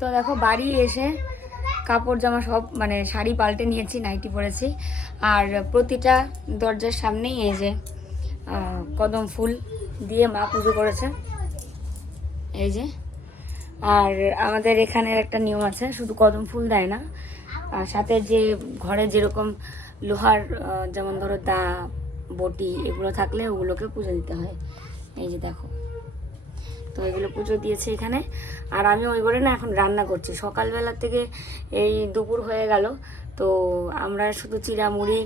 তো দেখো বাড়ি এসে কাপড় জামা সব মানে শাড়ি পাল্টে নিয়েছি, নাইটি পরেছি। আর প্রতিটা দরজার সামনেই এই যে কদম ফুল দিয়ে মা পুজো করেছে। এই যে, আর আমাদের এখানের একটা নিয়ম আছে, শুধু কদম ফুল দেয় না। আর সাথে যে ঘরে যেরকম লোহার যেমন ধরো দা বটি এগুলো থাকলে ওগুলোকে পুজো দিতে হয়। এই যে দেখো। তো এগুলো পুজো দিয়েছে এখানে। আর আমি ওই করে না এখন রান্না করছি। সকালবেলা থেকে এই দুপুর হয়ে গেল, তো আমরা শুধু চিরা মুড়ি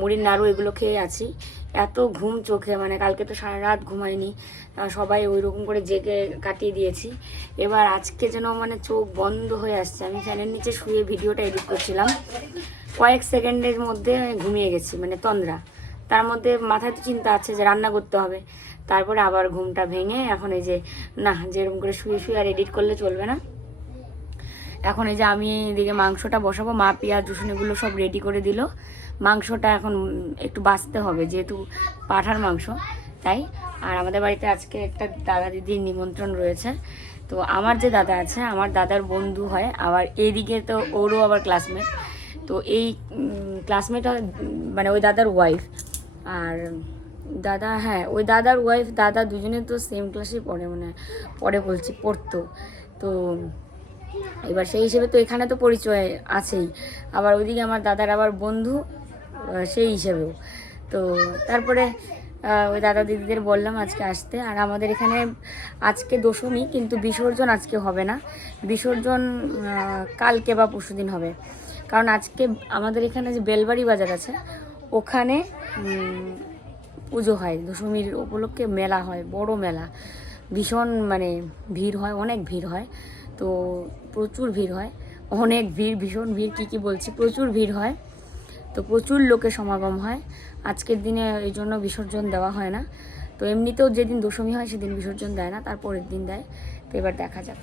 মুড়ির নাড়ু এগুলো খেয়ে আছি। এত ঘুম চোখে মানে কালকে তো সারা রাত ঘুমাইনি সবাই ওই রকম করে জেগে কাটিয়ে দিয়েছি। এবার আজকে যেন মানে চোখ বন্ধ হয়ে আসছে। আমি ফ্যানের নিচে শুয়ে ভিডিওটা এডিট করছিলাম। কয়েক সেকেন্ডের মধ্যে আমি ঘুমিয়ে গেছি মানে তন্দ্রা। তার মধ্যে মাথায় তো চিন্তা আছে যে রান্না করতে হবে। তারপরে আবার ঘুমটা ভেঙে এখন এই যে, না, যেরকম করে শুয়ে শুয়ে আর এডিট করলে চলবে না। এখন এই যে আমি এদিকে মাংসটা বসাবো, মা পেঁয়াজ, রসুন এগুলো সব রেডি করে দিল। মাংসটা এখন একটু বাঁচতে হবে, যেহেতু পাঠার মাংস, তাই। আর আমাদের বাড়িতে আজকে একটা দাদা দিদির নিমন্ত্রণ রয়েছে। তো আমার যে দাদা আছে, আমার দাদার বন্ধু হয়, আবার এদিকে তো ওরও আবার ক্লাসমেট তো এই ক্লাসমেট মানে ওই দাদার ওয়াইফ আর দাদা হ্যাঁ ওই দাদার ওয়াইফ দাদা দুজনে তো সেম ক্লাসে পড়ে মানে পড়ে বলছি, পড়তো। তো এবার সেই হিসেবে তো এখানে তো পরিচয় আছেই। আবার ওইদিকে আমার দাদার আবার বন্ধু সেই হিসেবেও। তো তারপরে ওই দাদা দিদিদের বললাম আজকে আসতে। আর আমাদের এখানে আজকে দশমী, কিন্তু বিসর্জন আজকে হবে না। বিসর্জন কালকে বা পরশুদিন হবে। কারণ আজকে আমাদের এখানে যে বেলবাড়ি বাজার আছে, ওখানে পুজো হয়। দশমীর উপলক্ষে মেলা হয়, বড় মেলা। ভীষণ মানে ভিড় হয়, অনেক ভিড় হয়। তো প্রচুর ভিড় হয়। অনেক ভিড়, ভীষণ ভিড়, কী কী বলছি? প্রচুর ভিড় হয়। তো প্রচুর লোকে সমাগম হয়। আজকের দিনে এই জন্য বিসর্জন দেওয়া হয় না। তো এমনিতেও যেদিন দশমী হয়, সেদিন বিসর্জন দেয় না, তারপরের দিন দেয়। তো এবার দেখা যাক।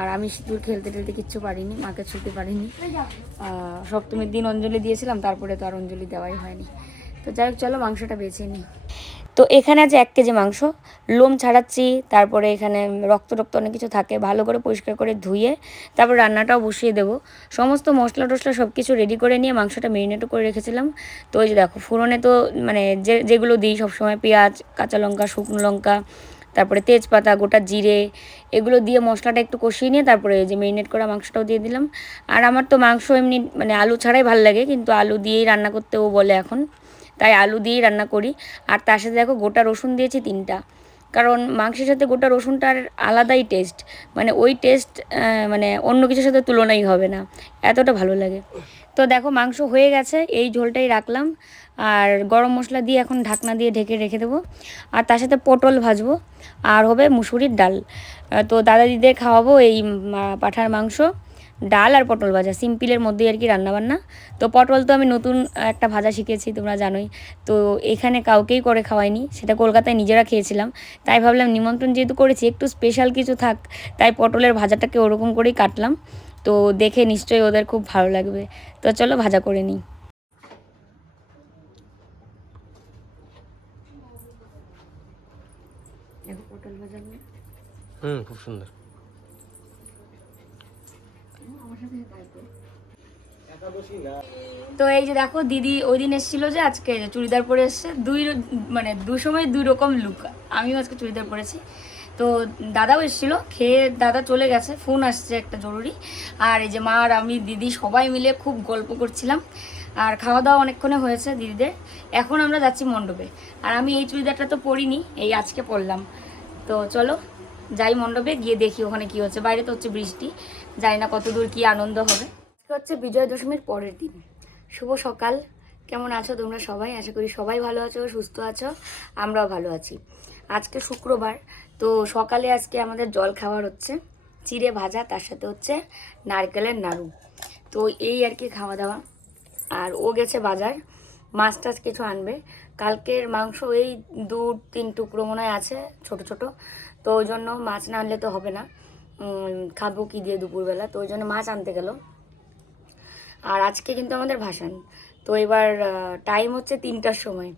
আর আমি সিঁদুর খেলতে টেলতে কিচ্ছু পারিনি, মাকে ছুতে পারিনি। সপ্তমীর দিন অঞ্জলি দিয়েছিলাম, তারপরে তো আর অঞ্জলি দেওয়াই হয়নি। তো যাই হোক, চলো মাংসটা বেছে নিই। তো এখানে আছে এক কেজি মাংস। লোম ছাড়াচ্ছি, তারপরে এখানে রক্ত রক্ত অনেক কিছু থাকে। ভালো করে পরিষ্কার করে ধুয়ে, তারপর রান্নাটাও বসিয়ে দেবো। সমস্ত মশলা টশলা সব কিছু রেডি করে নিয়ে মাংসটা মেরিনেটও করে রেখেছিলাম। তো ওই যে দেখো, ফোড়নে তো মানে যে, যেগুলো দিই সবসময় পেঁয়াজ, কাঁচা লঙ্কা, শুকনো লঙ্কা, তারপরে তেজপাতা, গোটা জিরে, এগুলো দিয়ে মশলাটা একটু কষিয়ে নিয়ে তারপরে যে মেরিনেট করা মাংসটাও দিয়ে দিলাম। আর আমার তো মাংস এমনি মানে আলু ছাড়াই ভালো লাগে, কিন্তু আলু দিয়েই রান্না করতেও বলে এখন। তাই আলু দিয়েই রান্না করি। আর তার সাথে দেখো গোটা রসুন দিয়েছি তিনটা। কারণ মাংসের সাথে গোটা রসুনটার আলাদাই টেস্ট মানে ওই টেস্ট মানে অন্য কিছুর সাথে তুলনাই হবে না। এতটা ভালো লাগে। তো দেখো মাংস হয়ে গেছে, এই ঝোলটাই রাখলাম। আর গরম মশলা দিয়ে এখন ঢাকনা দিয়ে ঢেকে রেখে দেবো। আর তার সাথে পটল ভাজবো। আর হবে মুসুরির ডাল। তো দাদা দিদের খাওয়াবো এই পাঁঠার মাংস। ডাল আর পটল ভাজা। সিম্পলের মধ্যেই আর কি রান্নাবান্না। তো পটল তো আমি নতুন একটা ভাজা শিখেছি তোমরা জানোই। তো এখানে কাউকেই করে খাওয়াইনি সেটা কলকাতায় নিজেরা খেয়েছিলাম। তাই ভাবলাম নিমন্ত্রণ যেহেতু করেছি একটু স্পেশাল কিছু থাক তাই পটলের ভাজাটাকে ওরকম করেই কাটলাম। তো দেখে নিশ্চয়ই ওদের খুব ভালো লাগবে। তো চলো ভাজা করে নিই। দেখো পটল ভাজাগুলো হুম খুব সুন্দর। তো এই যে দেখো, দিদি ওই দিন এসেছিল যে আজকে চুড়িদার পরে এসছে। দুই মানে দু সময় দুই রকম লুক আমিও আজকে চুড়িদার পরেছি। তো দাদাও এসেছিল, খেয়ে দাদা চলে গেছে ফোন আসছে একটা জরুরি। আর এই যে মা আর আমি, দিদি সবাই মিলে খুব গল্প করছিলাম। আর খাওয়া দাওয়া অনেকক্ষণে হয়েছে দিদিদের। এখন আমরা যাচ্ছি মণ্ডপে। আর আমি এই চুড়িদারটা তো পরিনি, এই আজকে পরলাম। তো চলো যাই মণ্ডপে, গিয়ে দেখি ওখানে কি হচ্ছে। বাইরে তো হচ্ছে বৃষ্টি, জানি না কত দূর কি আনন্দ হবে। হচ্ছে বিজয়া দশমীর পরের দিন। শুভ সকাল। কেমন আছো তোমরা সবাই? আশা করি সবাই ভালো আছো, সুস্থ আছো, আমরাও ভালো আছি। আজকে শুক্রবার, তো সকালে আজকে আমাদের জল খাওয়ার হচ্ছে, চিড়ে ভাজা, তার সাথে হচ্ছে নারকেলের নাড়ু। তো এই আর কি খাওয়া দাওয়া। আর ও গেছে বাজার, মাছ টাছ কিছু আনবে। কালকের মাংস এই দু তিন টুকরো মনে হয় আছে, ছোট ছোট। তো ওই জন্য মাছ না আনলে তো হবে না। খাব কি দিয়ে দুপুরবেলা? তো ওই জন্য মাছ আনতে গেলো। আর আজকে কিন্তু আমাদের ভাসান। তো এবার টাইম হচ্ছে তিনটার সময়।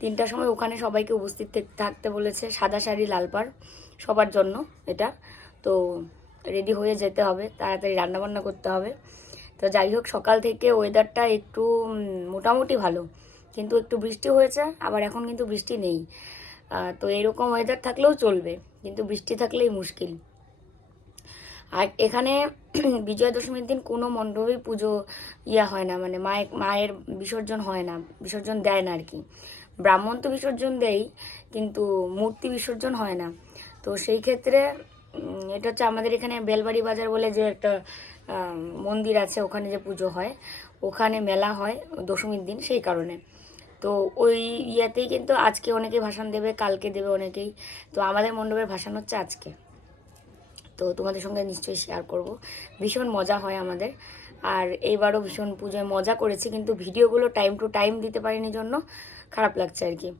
তিনটার সময় ওখানে সবাইকে উপস্থিত থাক- থাকতে বলেছে। সাদা শাড়ি, লাল পাড়, সবার জন্য এটা। তো রেডি হয়ে যেতে হবে। তাড়াতাড়ি রান্নাবান্না করতে হবে। তো যাই হোক, সকাল থেকে ওয়েদারটা একটু মোটামুটি ভালো। কিন্তু একটু বৃষ্টি হয়েছে, আবার এখন কিন্তু বৃষ্টি নেই। তো এরকম ওয়েদার থাকলেও চলবে, কিন্তু বৃষ্টি থাকলেই মুশকিল। আর এখানে বিজয়া দশমীর দিন কোনো মণ্ডপেই পুজো ইয়া হয় না মানে মায়ের মায়ের বিসর্জন হয় না, বিসর্জন দেয় না আর কি ব্রাহ্মণ তো বিসর্জন দেয় কিন্তু মূর্তি বিসর্জন হয় না। তো সেই ক্ষেত্রে এটা হচ্ছে আমাদের এখানে বেলবাড়ি বাজার বলে যে একটা মন্দির আছে, ওখানে যে পুজো হয়, ওখানে মেলা হয় দশমীর দিন, সেই কারণে। তো ওই ইয়েতেই কিন্তু আজকে অনেকে ভাষণ দেবে, কালকে দেবে অনেকেই। তো আমাদের মণ্ডপের ভাষণ হচ্ছে আজকে। তো তোমাদের সঙ্গে নিশ্চয়ই শেয়ার করব। ভীষণ মজা হয় আমাদের। আর এইবারও ভীষণ পুজোয় মজা করেছি, কিন্তু ভিডিওগুলো টাইম টু টাইম দিতে পারিনি জন্য খারাপ লাগছে আর কি।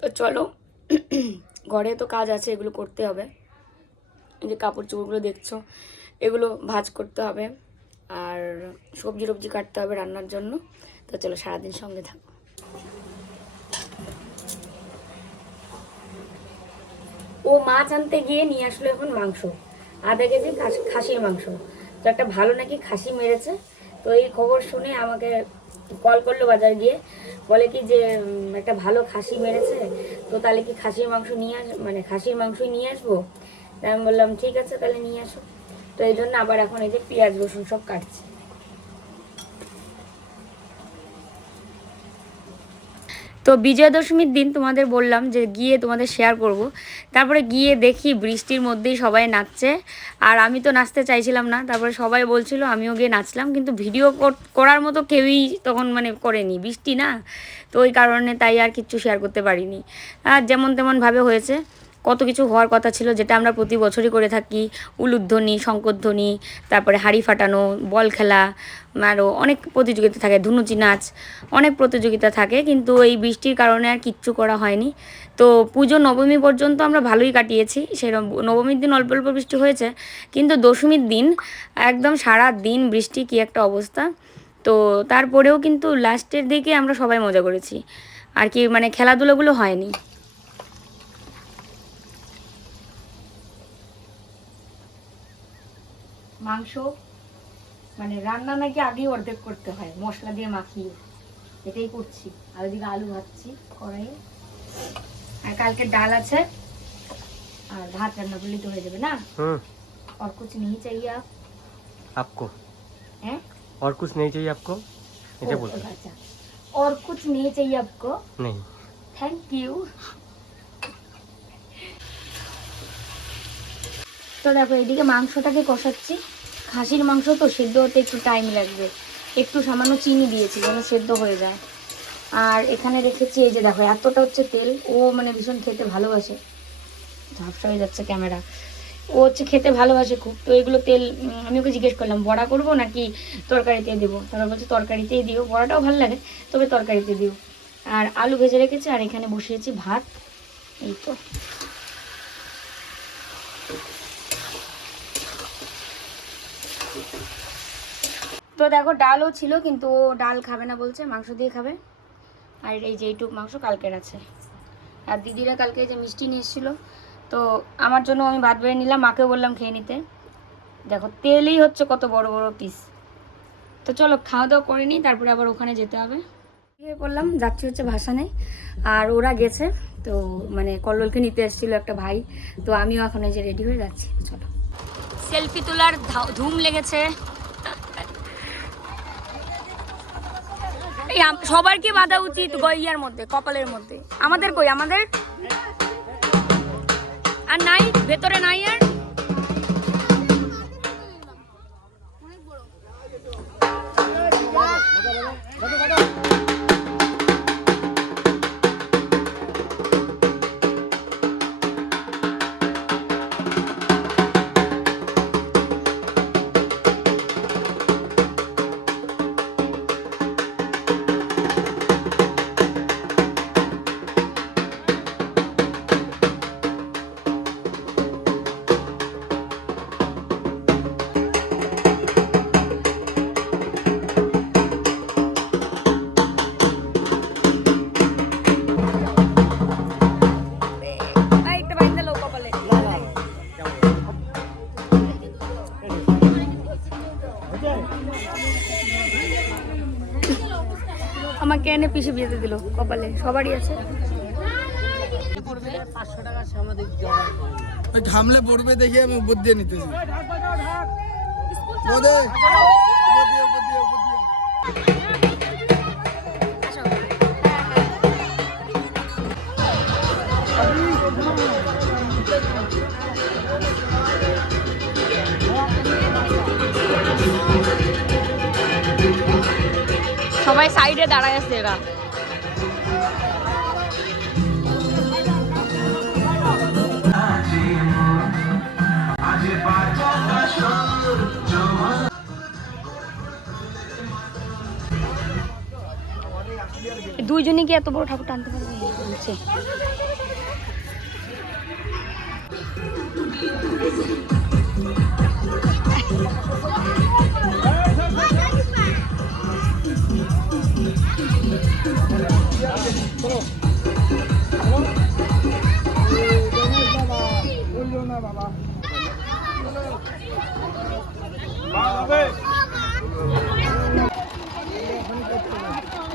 তো চলো, ঘরে তো কাজ আছে, এগুলো করতে হবে। যে কাপড় চোপড়গুলো দেখছ, এগুলো ভাজ করতে হবে। আর সবজি টবজি কাটতে হবে রান্নার জন্য। তো চলো সারাদিন সঙ্গে থাকো। ও মাছ আনতে গিয়ে নিয়ে আসলো এখন মাংস। আধা কেজি খাস- খাসির মাংস। তো একটা ভালো নাকি খাসি মেরেছে। তো এই খবর শুনে আমাকে কল করল বাজার গিয়ে। বলে কি যে একটা ভালো খাসি মেরেছে। তো তাহলে কি খাসির মাংস নিয়ে আস মানে খাসির মাংসই নিয়ে আসব? তা আমি বললাম, ঠিক আছে, তাহলে নিয়ে আসো। তো এই জন্য আবার এখন এই যে পেঁয়াজ রসুন সব কাটছি। তো বিজয়া দশমীর দিন তোমাদের বললাম যে গিয়ে তোমাদের শেয়ার করব। তারপরে গিয়ে দেখি বৃষ্টির মধ্যেই সবাই নাচছে। আর আমি তো নাচতে চাইছিলাম না, তারপরে সবাই বলছিল আমিও গিয়ে নাচলাম, কিন্তু ভিডিও করার মতো কেউই তখন মানে করেনি, বৃষ্টি না। তো ওই কারণে তাই আর কিচ্ছু শেয়ার করতে পারিনি। আর যেমন তেমনভাবে হয়েছে। কত কিছু হওয়ার কথা ছিল, যেটা আমরা প্রতি বছরই করে থাকি। উলুধ্বনি, শঙ্করধ্বনি, তারপরে হাড়ি ফাটানো, বল খেলা আরও অনেক প্রতিযোগিতা থাকে, ধুনুচি নাচ, অনেক প্রতিযোগিতা থাকে, কিন্তু এই বৃষ্টির কারণে আর কিচ্ছু করা হয়নি। তো পুজো নবমী পর্যন্ত আমরা ভালোই কাটিয়েছি সেরকম নবমীর দিন অল্প অল্প বৃষ্টি হয়েছে, কিন্তু দশমীর দিন একদম সারা দিন বৃষ্টি কী একটা অবস্থা। তো তারপরেও কিন্তু লাস্টের দিকে আমরা সবাই মজা করেছি। আর কি মানে খেলাধুলোগুলো হয়নি। মাংস মানে রান্না নাকি আগেই অর্ধেক করতে হয় মশলা দিয়ে মাখিয়ে এটাই করছি আর ওইদিকে আলু ভাজছি কড়াইয়ে আর কালকে ডাল আছে আর ভাত রান্না করলেই তো হয়ে যাবে না हम्म और कुछ नहीं चाहिए आप आपको हैं और कुछ नहीं चाहिए आपको এটা ओ, বলতে अच्छा और कुछ नहीं चाहिए आपको নেই থ্যাংক ইউ তো দেখো এদিকে মাংসটাকে কষাচ্ছি খাসির মাংস তো সেদ্ধ হতে একটু টাইম লাগবে। একটু সামান্য চিনি দিয়েছি যেন সেদ্ধ হয়ে যায়। আর এখানে রেখেছি এই যে দেখো, এতটা হচ্ছে তেল। ও মানে ভীষণ খেতে ভালোবাসে। ঝাপসা হয়ে যাচ্ছে ক্যামেরা ও হচ্ছে খেতে ভালোবাসে খুব। তো এগুলো তেল আমি ওকে জিজ্ঞেস করলাম, বড়া করব নাকি তরকারিতে দেবো? তারপর বলছে, তরকারিতেই দিও। বড়াটাও ভালো লাগে, তবে তরকারিতে দিও। আর আলু ভেজে রেখেছি, আর এখানে বসিয়েছি ভাত। এই তো। তো দেখো ডালও ছিল, কিন্তু ও ডাল খাবে না বলছে, মাংস দিয়ে খাবে। আর এই যে এইটুক মাংস কালকের আছে। আর দিদিরা কালকে যে মিষ্টি নিয়ে এসেছিল। তো আমার জন্য আমি ভাত বেড়ে নিলাম, মাকেও বললাম খেয়ে নিতে। দেখো তেলেই হচ্ছে কত বড় বড় পিস তো চলো খাওয়া দাওয়া করে নিই, তারপরে আবার ওখানে যেতে হবে। গিয়ে বললাম, যাচ্ছি হচ্ছে ভাসানে। আর ওরা গেছে, তো মানে কল্লোলকে নিতে এসেছিল একটা ভাই। তো আমিও এখন এই যে রেডি হয়ে যাচ্ছি, চলো। সেলফি তোলার ধুম লেগেছে। এই সবার কি বাঁধা উচিত গইয়ার মধ্যে, কপালের মধ্যে। আমাদের কই? আমাদের? আর নাই? ভেতরে নাই আর? আমাকে এনে পিছিয়ে বিয়েতে দিল কপালে সবারই আছে। ঘামলে পড়বে দেখে আমি উপর দিয়ে নিতেছি। সবাই সাইডে দাঁড়ায় আছে এরা। দুইজনে কি এত বড় ঠাকুর টানতে পারবে? বলছে।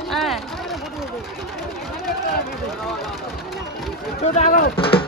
হ্যাঁ কাঁদলে